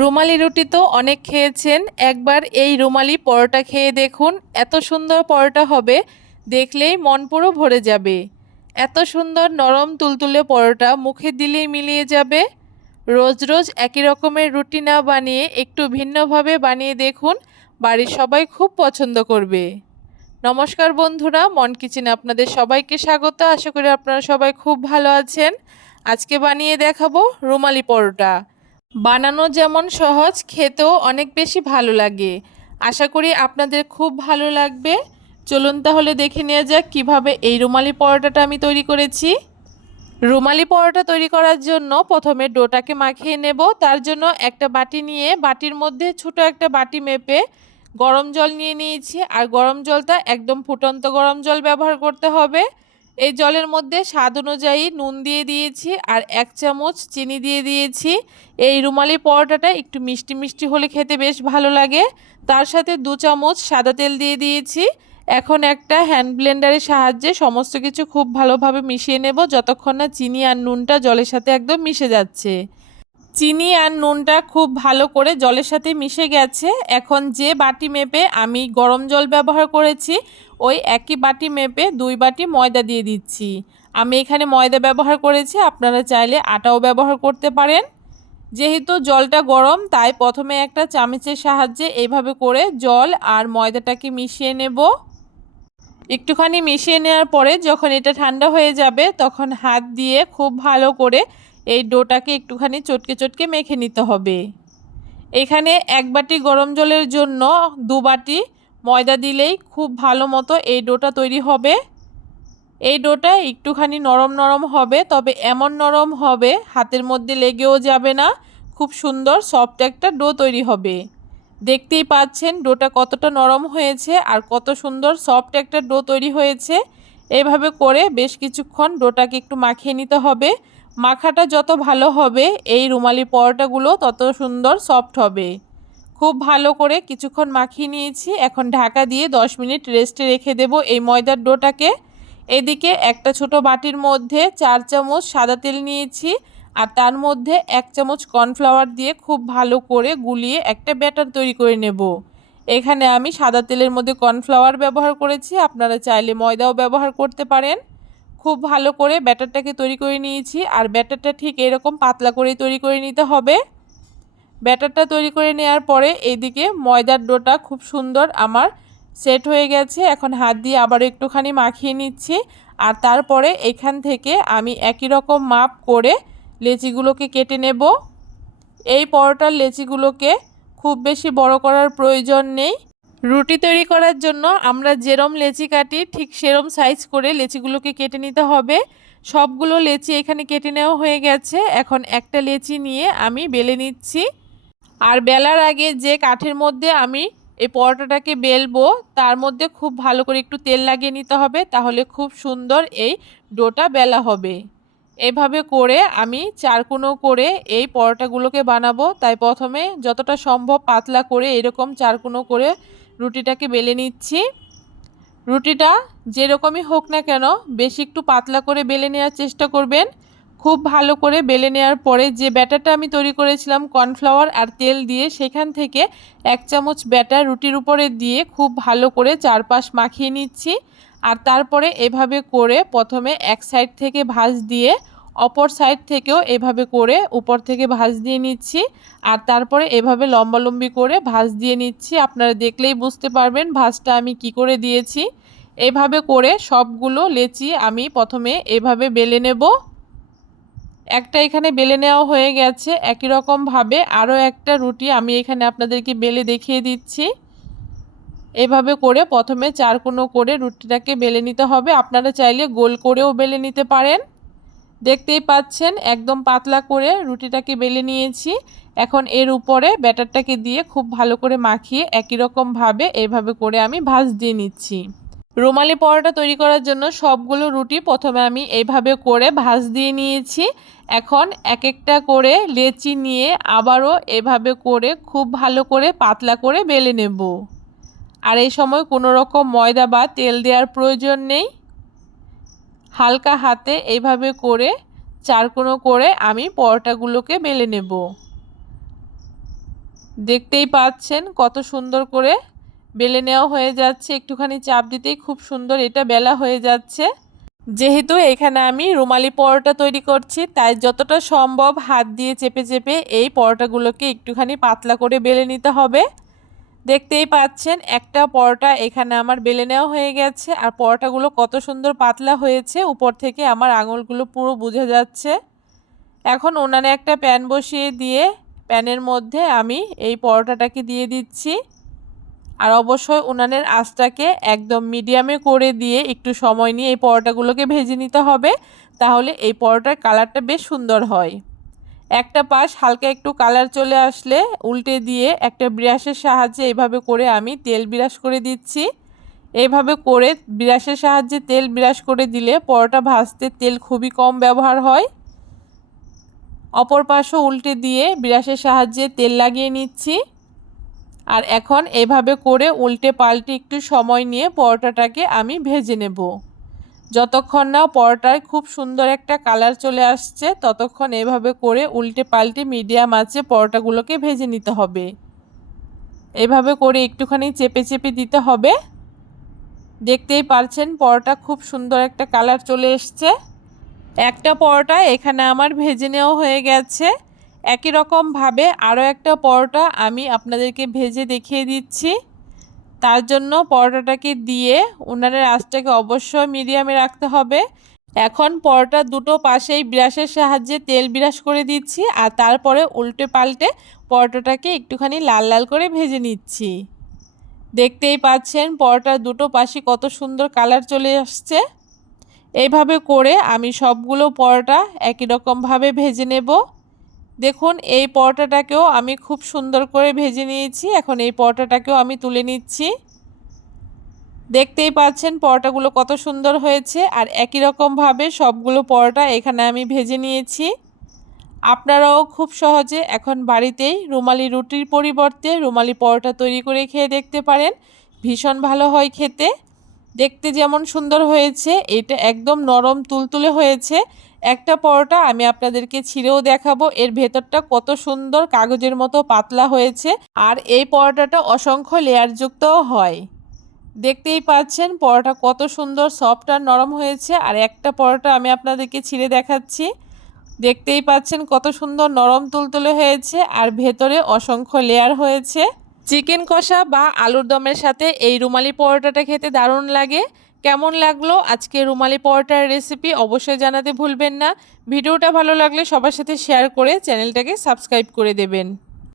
রুমালি রুটি তো অনেক খেয়েছেন। একবার এই রুমালি পরোটা খেয়ে দেখুন, এত সুন্দর পরোটা হবে, দেখলেই মন পুরো ভরে যাবে। এত সুন্দর নরম তুলতুলে পরোটা মুখে দিলেই মিলিয়ে যাবে। রোজ রোজ একই রকমের রুটি না বানিয়ে একটু ভিন্নভাবে বানিয়ে দেখুন, বাড়ির সবাই খুব পছন্দ করবে। নমস্কার বন্ধুরা, মন কিচেনে আপনাদের সবাইকে স্বাগত। আশা করি আপনারা সবাই খুব ভালো আছেন। আজকে বানিয়ে দেখাবো রুমালি পরোটা। বানানো যেমন সহজ, খেতেও অনেক বেশি ভালো লাগে। আশা করি আপনাদের খুব ভালো লাগবে। চলুন তাহলে দেখে নেওয়া যাক কীভাবে এই রুমালি পরোটাটা আমি তৈরি করেছি। রুমালি পরোটা তৈরি করার জন্য প্রথমে ডোটাকে মাখিয়ে নেব। তার জন্য একটা বাটি নিয়ে, বাটির মধ্যে ছোট একটা বাটি মেপে গরম জল নিয়ে নিয়েছি। আর গরম জলটা একদম ফুটন্ত গরম জল ব্যবহার করতে হবে। এই জলের মধ্যে স্বাদ অনুযায়ী নুন দিয়ে দিয়েছি আর এক চামচ চিনি দিয়ে দিয়েছি। এই রুমালি পরোটাটা একটু মিষ্টি মিষ্টি হলে খেতে বেশ ভালো লাগে। তার সাথে দু চামচ সাদা তেল দিয়ে দিয়েছি। এখন একটা হ্যান্ড ব্লেন্ডারের সাহায্যে সমস্ত কিছু খুব ভালোভাবে মিশিয়ে নেব, যতক্ষণ না চিনি আর নুনটা জলের সাথে একদম মিশে যাচ্ছে। চিনি আর নুনটা খুব ভালো করে জলের সাথে মিশে গেছে। এখন যে বাটি মেপে আমি গরম জল ব্যবহার করেছি, ওই একই বাটি মেপে দুই বাটি ময়দা দিয়ে দিচ্ছি। আমি এখানে ময়দা ব্যবহার করেছি, আপনারা চাইলে আটাও ব্যবহার করতে পারেন। যেহেতু জলটা গরম, তাই প্রথমে একটা চামচের সাহায্যে এইভাবে করে জল আর ময়দাটাকে মিশিয়ে নেব। একটুখানি মিশিয়ে নেওয়ার পরে যখন এটা ঠান্ডা হয়ে যাবে, তখন হাত দিয়ে খুব ভালো করে এই ডোটাকে একটুখানি চটকে চটকে মেখে নিতে হবে। এখানে এক বাটি গরম জলের জন্য দু বাটি ময়দা দিলেই খুব ভালো মতো এই ডোটা তৈরি হবে। এই ডোটা একটুখানি নরম নরম হবে, তবে এমন নরম হবে, হাতের মধ্যে লেগেও যাবে না। খুব সুন্দর, সফট একটা ডো তৈরি হবে। দেখতেই পাচ্ছেন ডোটা কতটা নরম হয়েছে আর কত সুন্দর, সফট একটা ডো তৈরি হয়েছে। এইভাবে করে বেশ কিছুক্ষণ ডোটাকে একটু মাখিয়ে নিতে হবে। মাখাটা যত ভালো হবে, এই রুমালি পরোটাগুলো তত সুন্দর সফট হবে। খুব ভালো করে কিছুক্ষণ মাখিয়ে নিয়েছি। এখন ঢাকা দিয়ে 10 মিনিট রেস্টে রেখে দেব এই ময়দার ডোটাকে। এদিকে একটা ছোট বাটির মধ্যে চার চামচ সাদা তেল নিয়েছি আর তার মধ্যে এক চামচ কর্নফ্লাওয়ার দিয়ে খুব ভালো করে গুলিয়ে একটা ব্যাটার তৈরি করে নেব। এখানে আমি সাদা তেলের মধ্যে কর্নফ্লাওয়ার ব্যবহার করেছি। আপনারা চাইলে ময়দাও ব্যবহার করতে পারেন। খুব ভালো করে ব্যাটারটাকে তৈরি করে নিয়েছি। আর ব্যাটারটা ঠিক এরকম পাতলা করেই তৈরি করে নিতে হবে। ব্যাটারটা তৈরি করে নেওয়ার পরে এদিকে ময়দার ডোটা খুব সুন্দর আমার সেট হয়ে গেছে। এখন হাত দিয়ে আবার একটুখানি মাখিয়ে নিচ্ছি। আর তারপরে এখান থেকে আমি একই রকম মাপ করে লেচিগুলোকে কেটে নেব। এই পরোটার লেচিগুলোকে খুব বেশি বড় করার প্রয়োজন নেই। রুটি তৈরি করার জন্য আমরা যেরম লেচি কাটি, ঠিক সেরম সাইজ করে লেচিগুলোকে কেটে নিতে হবে। সবগুলো লেচি এখানে কেটে নেওয়া হয়ে গেছে। এখন একটা লেচি নিয়ে আমি বেলে নিচ্ছি। আর বেলার আগে যে কাঠের মধ্যে আমি এই পরোটাটাকে বেলবো, তার মধ্যে খুব ভালো করে একটু তেল লাগিয়ে নিতে হবে, তাহলে খুব সুন্দর এই ডোটা বেলা হবে। এভাবে করে আমি চারকোনো করে এই পরোটাগুলোকে বানাবো। তাই প্রথমে যতটা সম্ভব পাতলা করে এরকম চারকোনো করে রুটিটাকে বেলে নিচ্ছি। রুটিটা যেরকমই হোক না কেন, বেশি একটু পাতলা করে বেলে নেওয়ার চেষ্টা করবেন। খুব ভালো করে বেলে নেওয়ার পরে যে ব্যাটারটা আমি তৈরি করেছিলাম, কর্নফ্লাওয়ার আর তেল দিয়ে, সেখান থেকে এক চামচ ব্যাটার রুটির উপরে দিয়ে খুব ভালো করে চারপাশ মাখিয়ে নিচ্ছি। আর তারপরে এভাবে করে প্রথমে এক সাইড থেকে ভাঁজ দিয়ে অপর সাইড থেকেও এভাবে করে উপর থেকে ভাঁজ দিয়ে নিচ্ছি। আর তারপরে এভাবে লম্বালম্বি করে ভাঁজ দিয়ে নিচ্ছি। আপনারা দেখলেই বুঝতে পারবেন ভাঁজটা আমি কি করে দিয়েছি। এভাবে করে সবগুলো লেচি আমি প্রথমে এভাবে বেলে নেব। একটা এখানে বেলে নেওয়া হয়ে গেছে। একই রকমভাবে আরও একটা রুটি আমি এখানে আপনাদেরকে বেলে দেখিয়ে দিচ্ছি। এভাবে করে প্রথমে চার কোনো করে রুটিটাকে বেলে নিতে হবে। আপনারা চাইলে গোল করেও বেলে নিতে পারেন। দেখতেই পাচ্ছেন, একদম পাতলা করে রুটিটাকে বেলে নিয়েছি। এখন এর উপরে ব্যাটারটাকে দিয়ে খুব ভালো করে মাখিয়ে একই রকমভাবে এভাবে করে আমি ভাজ দিয়ে নিচ্ছি। রুমালি পরোটা তৈরি করার জন্য সবগুলো রুটি প্রথমে আমি এইভাবে করে ভাজ দিয়ে নিয়েছি। এখন এক একটা করে লেচি নিয়ে আবারও এভাবে করে খুব ভালো করে পাতলা করে বেলে নেব। আর এই সময় কোনো রকম ময়দা বা তেল দেওয়ার প্রয়োজন নেই। হালকা হাতে এইভাবে করে চারকোনো করে আমি পরোটাগুলোকে বেলে নেব। দেখতেই পাচ্ছেন কত সুন্দর করে বেলে নেওয়া হয়ে যাচ্ছে। একটুখানি চাপ দিতেই খুব সুন্দর এটা বেলা হয়ে যাচ্ছে। যেহেতু এখানে আমি রুমালি পরোটা তৈরি করছি, তাই যতটা সম্ভব হাত দিয়ে চেপে চেপে এই পরোটাগুলোকে একটুখানি পাতলা করে বেলে নিতে হবে। দেখতেই পাচ্ছেন, একটা পরোটা এখানে আমার বেলে নেওয়া হয়ে গেছে। আর পরোটাগুলো কত সুন্দর পাতলা হয়েছে, উপর থেকে আমার আঙুলগুলো পুরো বুঝে যাচ্ছে। এখন ওনানে একটা প্যান বসিয়ে দিয়ে প্যানের মধ্যে আমি এই পরোটাটাকে দিয়ে দিচ্ছি। আর অবশ্যই উনানের আঁচটাকে একদম মিডিয়ামে করে দিয়ে একটু সময় নিয়ে এই পরোটাগুলোকে ভেজে নিতে হবে, তাহলে এই পরোটার কালারটা বেশ সুন্দর হয়। একটা পাশ হালকা একটু কালার চলে আসলে উল্টে দিয়ে একটা ব্রাশের সাহায্যে এইভাবে করে আমি তেল বিরাস করে দিচ্ছি। এইভাবে করে ব্রাশের সাহায্যে তেল বিরাস করে দিলে পরোটা ভাজতে তেল খুবই কম ব্যবহার হয়। অপর পাশও উল্টে দিয়ে ব্রাশের সাহায্যে তেল লাগিয়ে নিচ্ছি। আর এখন এভাবে করে উল্টে পাল্টে একটু সময় নিয়ে পরোটাটাকে আমি ভেজে নেব। যতক্ষণ না পরোটায় খুব সুন্দর একটা কালার চলে আসছে, ততক্ষণ এভাবে করে উল্টে পাল্টে মিডিয়াম আছে পরোটাগুলোকে ভেজে নিতে হবে। এভাবে করে একটুখানি চেপে চেপে দিতে হবে। দেখতেই পারছেন পরোটা খুব সুন্দর একটা কালার চলে এসছে। একটা পরোটা এখানে আমার ভেজে নেওয়া হয়ে গেছে। একই রকমভাবে আরও একটা পরোটা আমি আপনাদেরকে ভেজে দেখিয়ে দিচ্ছি। তার জন্য পরোটাটাকে দিয়ে উনানের আঁচটাকে অবশ্যই মিডিয়ামে রাখতে হবে। এখন পরোটা দুটো পাশেই বিরাসের সাহায্যে তেল বিরাস করে দিচ্ছি আর তারপরে উল্টে পাল্টে পরোটাটাকে একটুখানি লাল লাল করে ভেজে নিচ্ছি। দেখতেই পাচ্ছেন পরোটার দুটো পাশে কত সুন্দর কালার চলে আসছে। এইভাবে করে আমি সবগুলো পরোটা একই রকমভাবে ভেজে নেব। দেখুন, এই পরোটাটাকেও আমি খুব সুন্দর করে ভেজে নিয়েছি। এখন এই পরোটাটাকেও আমি তুলে নিচ্ছি। দেখতেই পাচ্ছেন পরোটাগুলো কত সুন্দর হয়েছে আর একই রকমভাবে সবগুলো পরোটা এখানে আমি ভেজে নিয়েছি। আপনারাও খুব সহজে এখন বাড়িতেই রুমালি রুটির পরিবর্তে রুমালি পরোটা তৈরি করে খেয়ে দেখতে পারেন। ভীষণ ভালো হয় খেতে। দেখতে যেমন সুন্দর হয়েছে, এটা একদম নরম, তুলতুলে হয়েছে। একটা পরোটা আমি আপনাদেরকে ছিঁড়েও দেখাবো। এর ভেতরটা কত সুন্দর কাগজের মতো পাতলা হয়েছে আর এই পরোটাটা অসংখ্য লেয়ারযুক্তও হয়। দেখতেই পাচ্ছেন পরোটা কত সুন্দর সফট আর নরম হয়েছে আর একটা পরোটা আমি আপনাদেরকে ছিঁড়ে দেখাচ্ছি। দেখতেই পাচ্ছেন কত সুন্দর নরম তুলতুলে হয়েছে আর ভেতরে অসংখ্য লেয়ার হয়েছে। চিকেন কষা বা আলুর দমের সাথে এই রুমালি পরোটাটা খেতে দারুণ লাগে। কেমন লাগল আজকে রুমালি পরোটার রেসিপি অবশ্যই জানাতে ভুলবেন না। ভিডিওটা ভালো লাগলে সবার সাথে শেয়ার করে চ্যানেলটাকে সাবস্ক্রাইব করে দেবেন।